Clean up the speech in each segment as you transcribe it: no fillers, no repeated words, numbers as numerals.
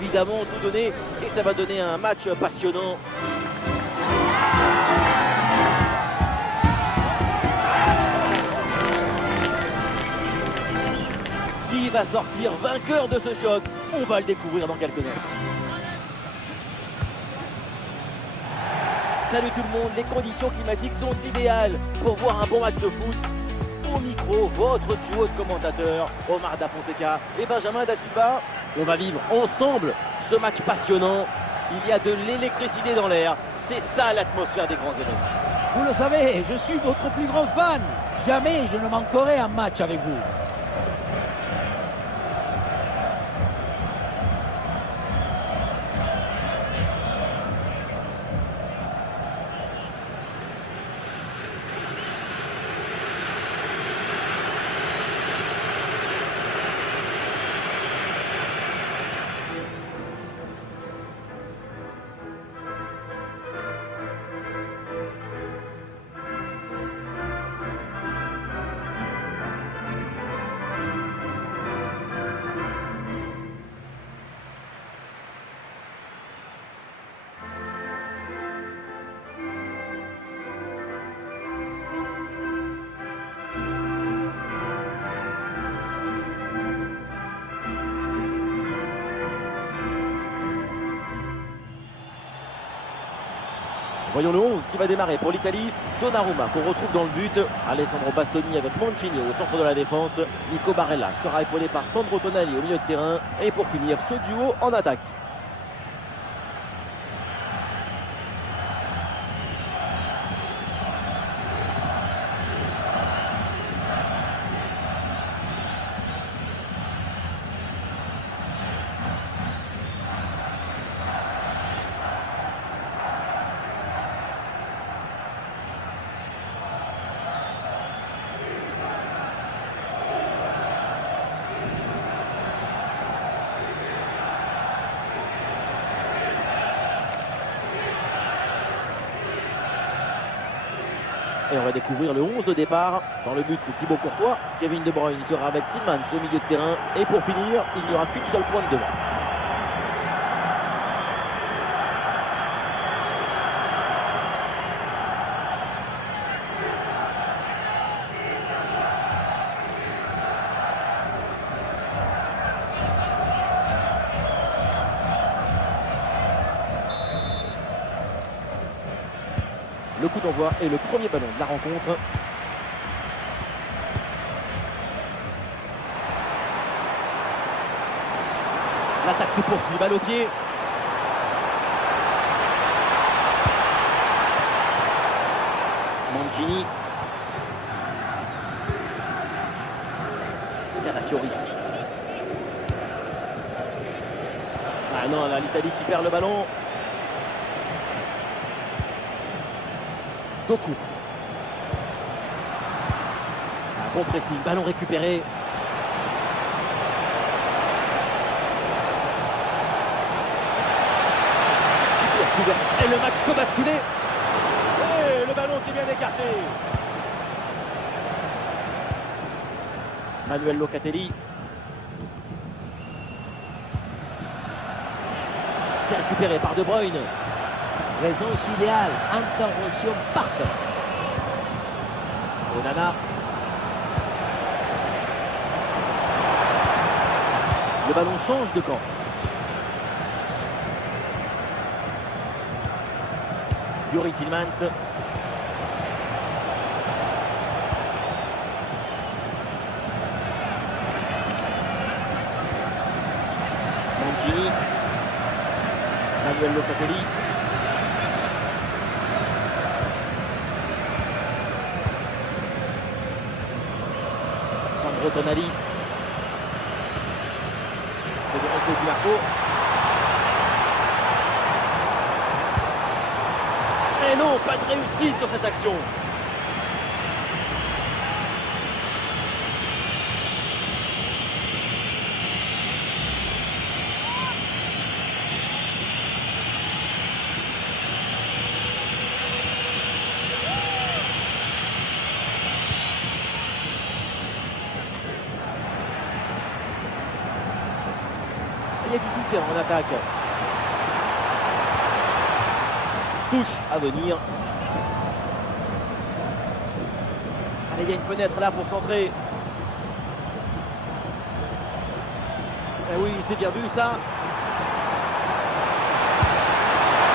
évidemment tout donner et ça va donner un match passionnant. Qui va sortir vainqueur de ce choc? On va le découvrir dans quelques minutes. Salut tout le monde, les conditions climatiques sont idéales pour voir un bon match de foot. Au micro, votre duo de commentateurs, Omar Da Fonseca et Benjamin Da Silva. On va vivre ensemble ce match passionnant. Il y a de l'électricité dans l'air. C'est ça l'atmosphère des grands événements. Vous le savez, je suis votre plus grand fan. Jamais je ne manquerai un match avec vous. Voyons le 11 qui va démarrer pour l'Italie. Donnarumma qu'on retrouve dans le but. Alessandro Bastoni avec Mancini au centre de la défense. Nico Barella sera épaulé par Sandro Tonali au milieu de terrain. Et pour finir, ce duo en attaque. Et on va découvrir le 11 de départ. Dans le but, c'est Thibaut Courtois. Kevin De Bruyne sera avec Tielemans au milieu de terrain. Et pour finir, il n'y aura qu'une seule pointe devant. Le coup d'envoi et le premier ballon de la rencontre. L'attaque se poursuit, balle au pied. Mancini. Calafiori. Ah non, là, l'Italie qui perd le ballon. Doku. Un bon pressing, ballon récupéré. Super couvert. Et le match peut basculer. Et le ballon qui vient d'écarter. Manuel Locatelli. C'est récupéré par De Bruyne. Présence idéale, intervention parfaite. Onana. Le ballon change de camp. Youri Tielemans. Mancini. Manuel Locatelli. Sandro Tonali. Federico Di Marco. Et non, pas de réussite sur cette action. Il y a du soutien en attaque. Touche à venir. Allez, il y a une fenêtre là pour centrer. Eh oui, c'est bien vu ça.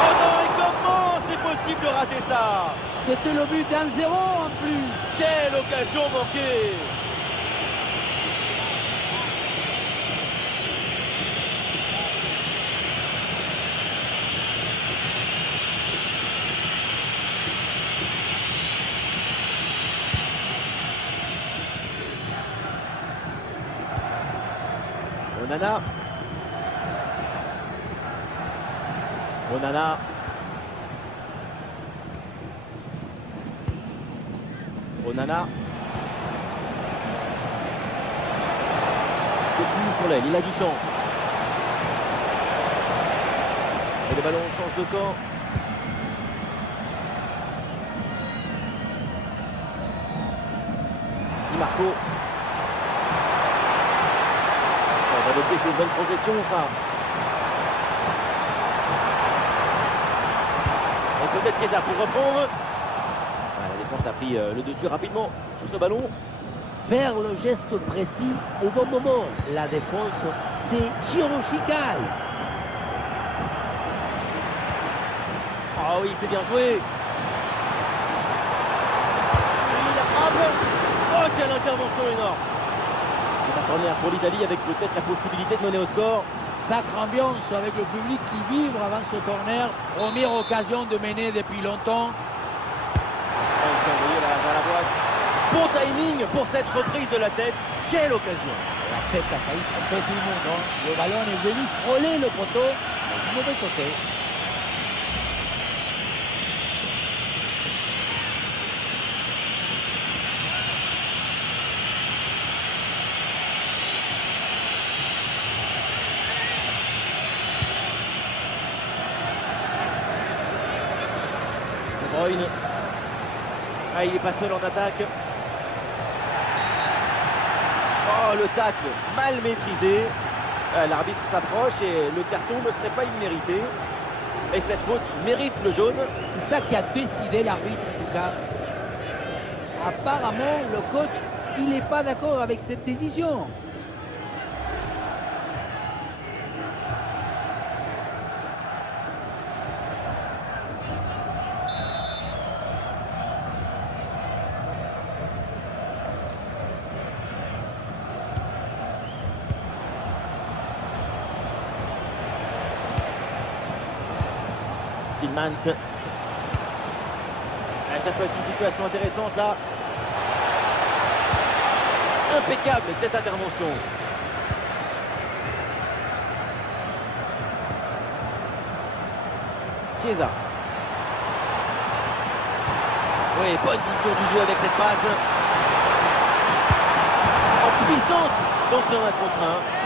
Oh non, et comment c'est possible de rater ça? C'était le but d'1-0 en plus. Quelle occasion manquée! Onana. Onana. Onana. Beaucoup sur l'aile, il a du champ. Et le ballon change de camp. Di Marco. On va noter, c'est une bonne progression ça. Et peut-être Chiesa pour reprendre. La défense a pris le dessus rapidement sur ce ballon. Faire le geste précis au bon moment. La défense, c'est chirurgical. Ah oui, c'est bien joué. Il frappe. Oh, quelle intervention énorme. C'est un corner pour l'Italie avec peut-être la possibilité de mener au score. Sacre ambiance avec le public qui vibre avant ce corner. Première occasion de mener depuis longtemps. On s'est envoyé vers la boîte. Bon timing pour cette reprise de la tête. Quelle occasion. La tête a failli tromper tout le monde. Le ballon est venu frôler le poteau du mauvais côté. De Bruyne. Ah, il n'est pas seul en attaque. Oh, le tacle mal maîtrisé. L'arbitre s'approche et le carton ne serait pas immérité. Et cette faute mérite le jaune. C'est ça qui a décidé l'arbitre en tout cas. Apparemment, le coach, il n'est pas d'accord avec cette décision. Tillmans. Ça peut être une situation intéressante là. Impeccable cette intervention. Chiesa. Oui, bonne vision du jeu avec cette passe. En puissance dans ce 1 contre 1.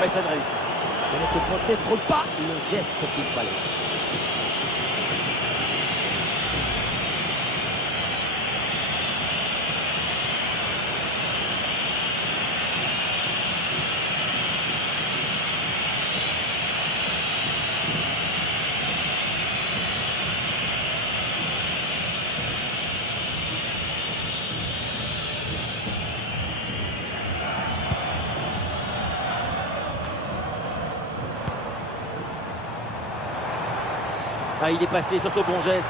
Mais ça ne réussit. Ce n'était peut-être pas le geste qu'il fallait. Ah, il est passé sur ce bon geste.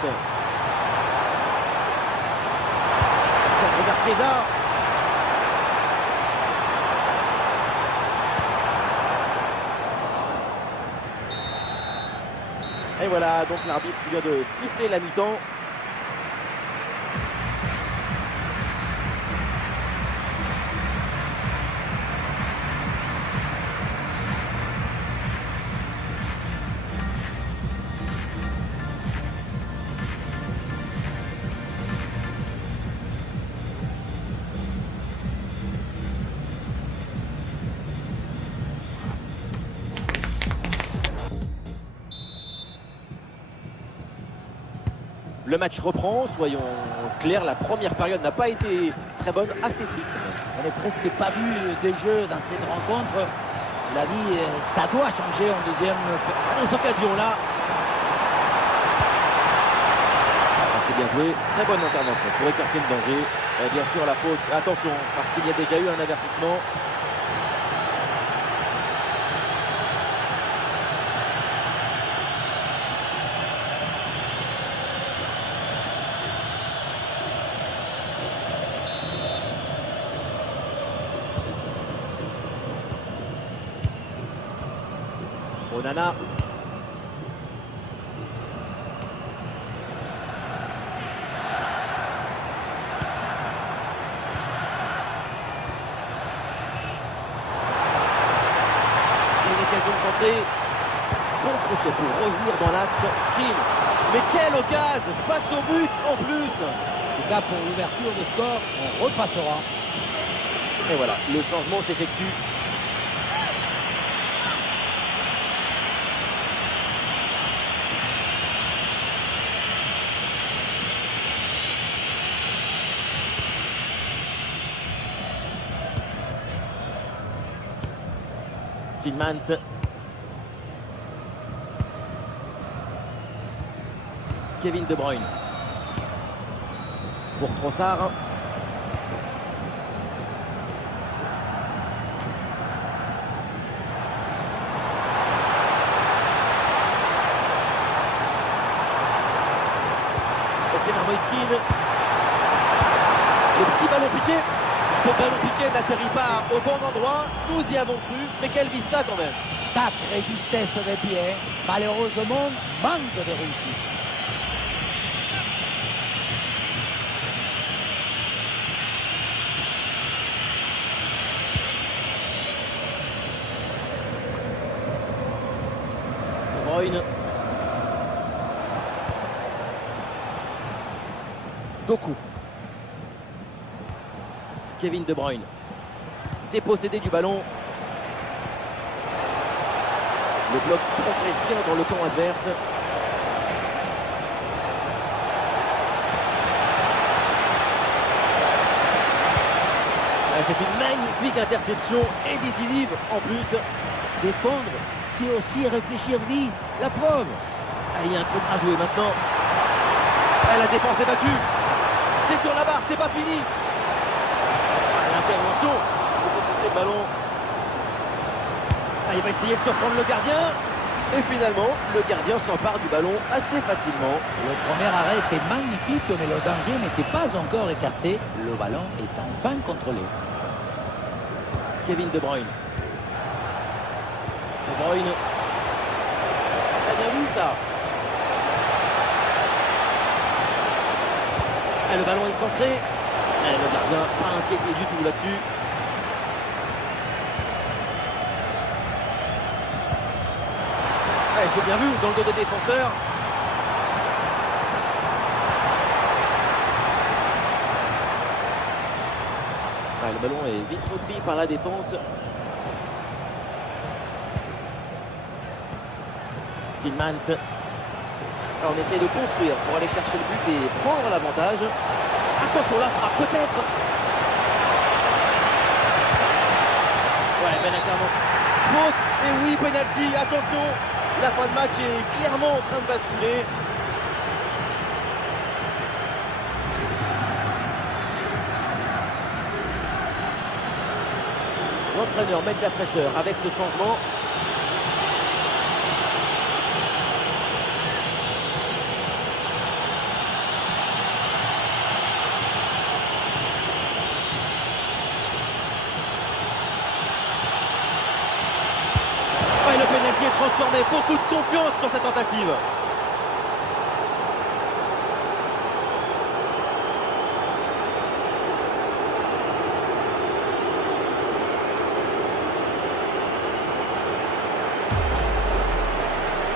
Centre vers Chiesa. Et voilà, donc l'arbitre vient de siffler la mi-temps. Le match reprend, soyons clairs, la première période n'a pas été très bonne, assez triste. On n'est presque pas vu des jeux dans cette rencontre. Si il a dit ça doit changer en deuxième. Grosse occasion là. C'est bien joué, très bonne intervention pour écarter le danger. Et bien sûr la faute, attention, parce qu'il y a déjà eu un avertissement. Onana. Bon crochet pour revenir dans l'axe. Keane. Mais quelle occasion face au but en plus. En tout cas, pour l'ouverture de score, on repassera. Et voilà, le changement s'effectue. Tillmans. Kevin De Bruyne. Pour Trossard. C'est vers Moïskine. Le petit ballon piqué. Ce ballon piqué n'atterrit pas au bon endroit. Nous y avons cru. Mais quelle vista quand même. Sacrée justesse des pieds. Malheureusement, manque de réussite. De Bruyne. Doku. Kevin De Bruyne. Dépossédé du ballon. Le bloc progresse bien dans le camp adverse. C'est une magnifique interception et décisive en plus. Défendre, c'est aussi réfléchir vite. La preuve. Il y a un contre à jouer maintenant. La défense est battue. C'est sur la barre, c'est pas fini. L'intervention pour repousser le ballon. Il va essayer de surprendre le gardien. Et finalement, le gardien s'empare du ballon assez facilement. Le premier arrêt était magnifique, mais le danger n'était pas encore écarté. Le ballon est enfin contrôlé. Kevin De Bruyne. De Bruyne. Très bien vu ça. Le ballon est centré. Le gardien pas inquiété du tout là-dessus. C'est bien vu dans le dos des défenseurs. Le ballon est vite repris par la défense. Tillmans. On essaye de construire pour aller chercher le but et prendre l'avantage. Attention, la frappe peut-être. Ouais, belle intervention. Faute. Et oui, penalty. Attention. La fin de match est clairement en train de basculer. L'entraîneur met de la fraîcheur avec ce changement. Le pénalty est transformé. Beaucoup de confiance sur cette tentative.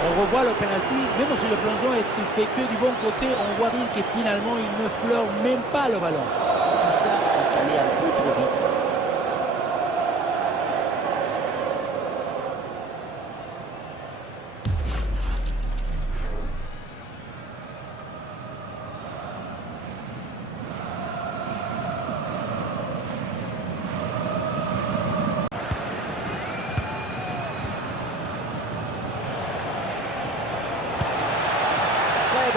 On revoit le penalty, même si le plongeon est fait que du bon côté, on voit bien que finalement il ne fleure même pas le ballon. Tout ça est allé un peu trop vite.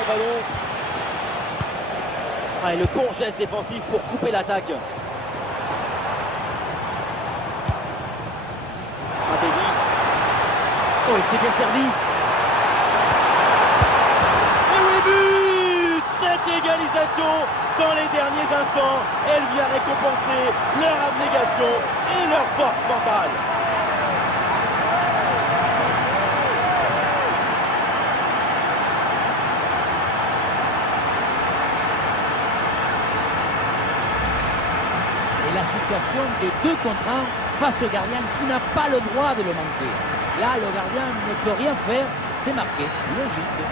ballon. Ah, et le bon geste défensif pour couper l'attaque. Stratégie. Oh, il s'est bien servi. Et oui, but! Cette égalisation dans les derniers instants, elle vient récompenser leur abnégation et leur force mentale. Et la situation de 2 contre 1 face au gardien, tu n'as pas le droit de le manquer. Là, le gardien ne peut rien faire, c'est marqué, logique.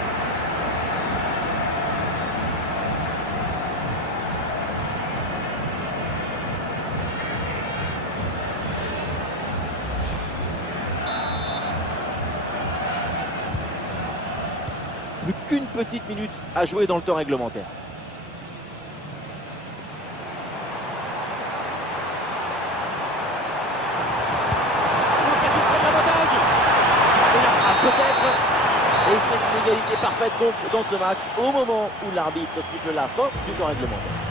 Plus qu'une petite minute à jouer dans le temps réglementaire. L'occasion de prendre l'avantage. Et la frappe peut-être. Et c'est une égalité parfaite donc dans ce match au moment où l'arbitre siffle la fin du temps réglementaire.